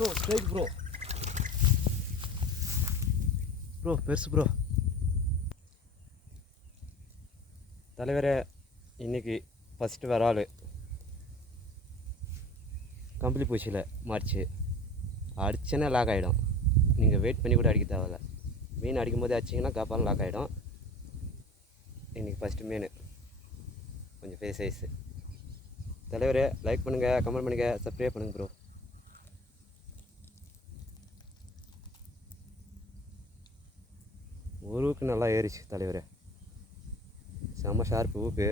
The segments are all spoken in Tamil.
ப்ரோ ஸ்ட்ரைட் ப்ரோ ப்ரோ பெருசு ப்ரோ தலைவரே இன்னைக்கு ஃபஸ்ட்டு வர ஆள். கம்பளி பூச்சியில் மாறிச்சு அடிச்சேன்னா லாக் ஆகிடும் நீங்கள் வெயிட் பண்ணி கூட அடிக்க தேவையில்ல. மீன் அடிக்கும்போது அடிச்சிங்கன்னா காப்பாலும் லாக் ஆகிடும் இன்னைக்கு ஃபஸ்ட்டு மீன். கொஞ்சம் பெரிய சைஸு தலைவரே லைக் பண்ணுங்கள் கமெண்ட் பண்ணுங்கள் சப்ஸ்கிரைப் பண்ணுங்கள் ப்ரோ ஊருக்கு நல்லா ஏறிச்சு தலைவர். செம்ம ஷார்ப்பு ஊக்கு.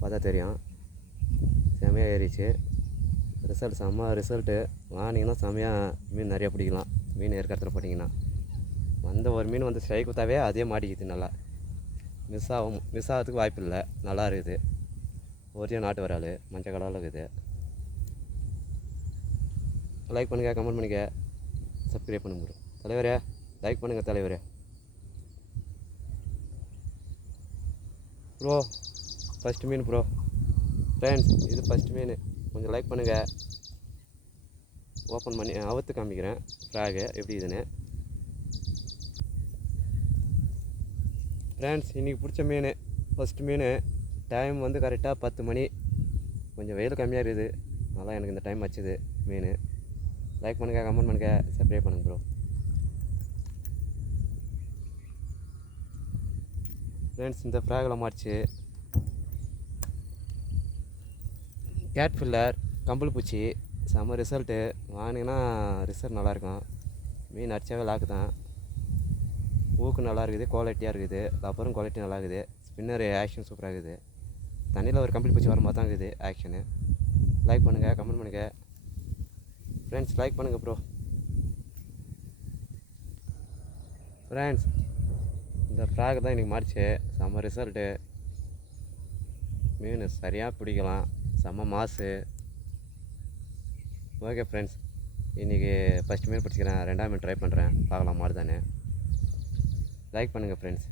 பார்த்தா தெரியும். செம்மையாக ஏறிச்சு. ரிசல்ட் செம்ம ரிசல்ட்டு வாங்கினீங்கன்னா செம்மையாக மீன் நிறையா பிடிக்கலாம். மீன் இருக்கிறத்துல போட்டிங்கன்னா. வந்த ஒரு மீன் வந்து ஸ்ட்ரைக் கொடுத்தாவே அதே மாட்டிக்குது நல்லா. மிஸ் ஆகும். மிஸ் ஆகிறதுக்கு வாய்ப்பு இல்லை. நல்லா இருக்குது. ஒரிஜினல் நாட்டு வரால் மஞ்சள் கலரில் இருக்குது. லைக் பண்ணுங்கள் கமெண்ட் பண்ணுங்கள் சப்ஸ்கிரைப் பண்ணுங்க தலைவரே லைக் பண்ணுங்கள் தலைவரே. ப்ரோ ஃபஸ்ட்டு மீன் ப்ரோ ஃப்ரெண்ட்ஸ் இது ஃபஸ்ட்டு மீன் கொஞ்சம் லைக் பண்ணுங்கள் ஓப்பன் பண்ணி அவுத்து காமிக்கிறேன். ஃப்ராகு எப்படி இதுன்னு. ஃப்ரெண்ட்ஸ் இன்றைக்கி பிடிச்ச மீன் ஃபஸ்ட்டு மீன் டைம் வந்து கரெக்டாக பத்து மணி. கொஞ்சம் வெயில் கம்மியாக இருக்குது. அதனால் எனக்கு இந்த டைம் வச்சுது மீன் லைக் பண்ணுங்கள் கமெண்ட் பண்ணுங்கள் சப்ஸ்கிரைப் பண்ணுங்கள் ப்ரோ ஃப்ரெண்ட்ஸ் இந்த ஃப்ராகில் ஆச்சு கேட் ஃபில்லர் கம்பல் பூச்சி. செம்ம ரிசல்ட்டு வாங்கினீங்கன்னா ரிசல்ட் நல்லாயிருக்கும். மீன் அடித்தாவே லாக்கு தான். ஊக்கு நல்லா இருக்குது குவாலிட்டியாக இருக்குது. லப்பரும் குவாலிட்டி நல்லா இருக்குது ஸ்பின்னர் ஆக்ஷன் சூப்பராக இருக்குது. தண்ணியில் ஒரு கம்பளி பூச்சி வரும்போது தான் இருக்குது ஆக்ஷனு லைக் பண்ணுங்கள் கமெண்ட் பண்ணுங்கள் ஃப்ரெண்ட்ஸ் லைக் பண்ணுங்கள் ப்ரோ ஃப்ரெண்ட்ஸ் இந்த ஃப்ராக் தான் இன்றைக்கி மாறிச்சு. செம்ம ரிசல்ட்டு மீன் சரியாக பிடிக்கலாம். செம்ம மாசு. ஓகே ஃப்ரெண்ட்ஸ் இன்றைக்கி ஃபஸ்ட் மீன் பிடிச்சிக்கிறேன். ரெண்டாம் மீன் ட்ரை பண்ணுறேன் பார்க்கலாம் மாறுதானே. லைக் பண்ணுங்கள் ஃப்ரெண்ட்ஸ்